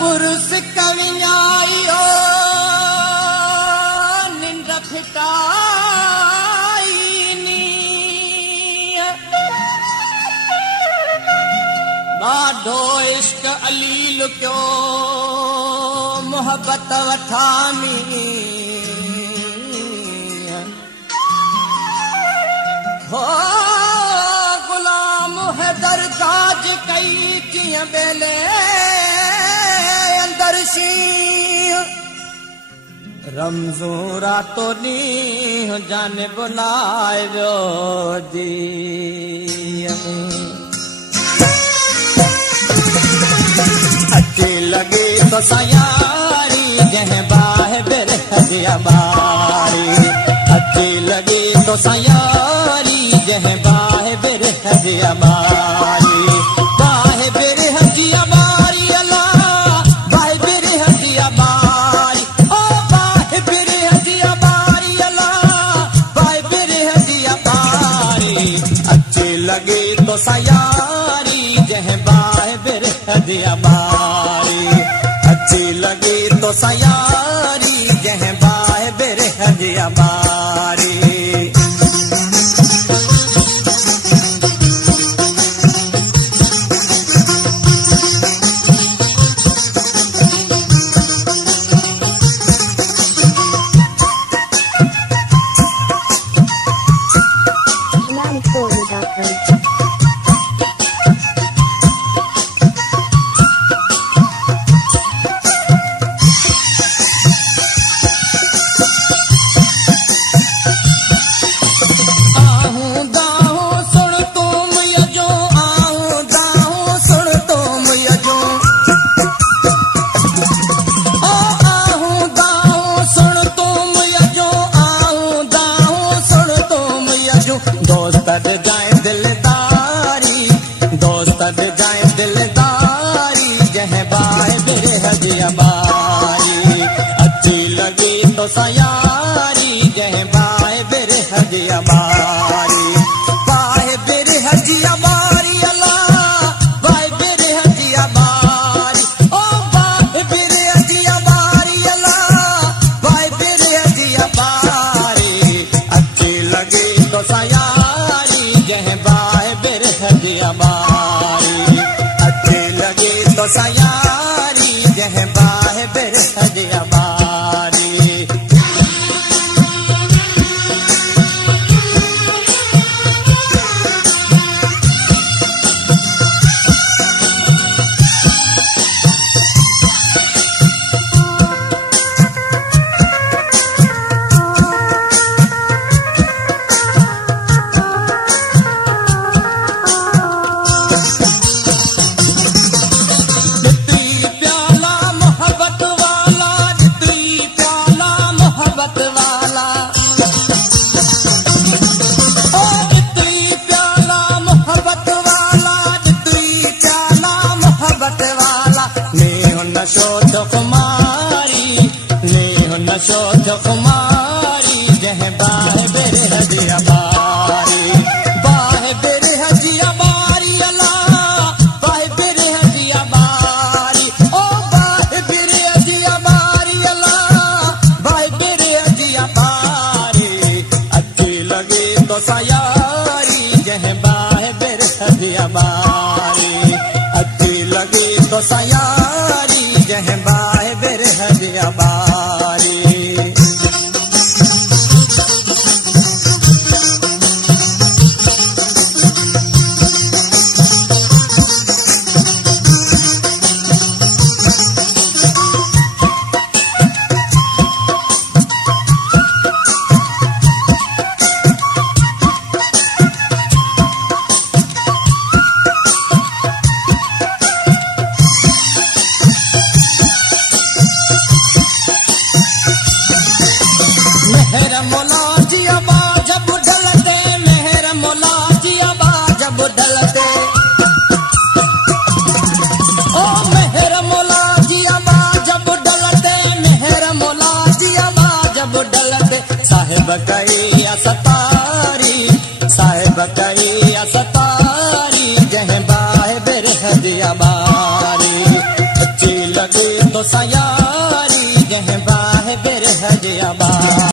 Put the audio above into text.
पुरुष कवियायो निंद फिटाईनी बाडो इश्क अलील क्यों मोहब्बत वठामी हो गुलाम हैदर ताज कई किया बेले रमज़ू रातो नी जाने बुलाए जी अच्छी लगे तो सयारी जह बाह बिरहदिया बारी अच्छी लगे तो सयारी जह बाह बिरहदिया बारी बाह बिरहदिया बारी लगे तो सयारी जह बाह बिरहदिया बारी अच्छी लगे तो सयारी जह बाह बिरहदिया बारी अच्छी लगी तो सयारी जह बाह बिरहदिया बारी बाह बिरहदिया बारी अल्लाह बाह बिरहदिया बारी ओ बाह बिरहदिया बारी अल्लाह बाह बिरहदिया बारी अच्छी लगी तो सयारी जह बाह बिरहदिया बारी अच्छी लगी तो सयारी जह बाह बिरहदिया बारी नशोद कुमारी जह बाह बिरहदिया बारी बाह बिरहदिया बारी अल्लाह बाह बिरहदिया बारी ओ बाह बिरहदिया बारी अल्लाह बाह बिरहदिया बारी अच्छी लगी तो सयारी जह बाह बिरहदिया बारी अच्छी लगी तो सयारी जह बाह बिरहदिया बारी साहिब कई असतारी साहिब कई असतारी जह बाहे बिरह दिया बारी अच्छी लगे तो सयारी जह बाहे बिरह दिया बारी।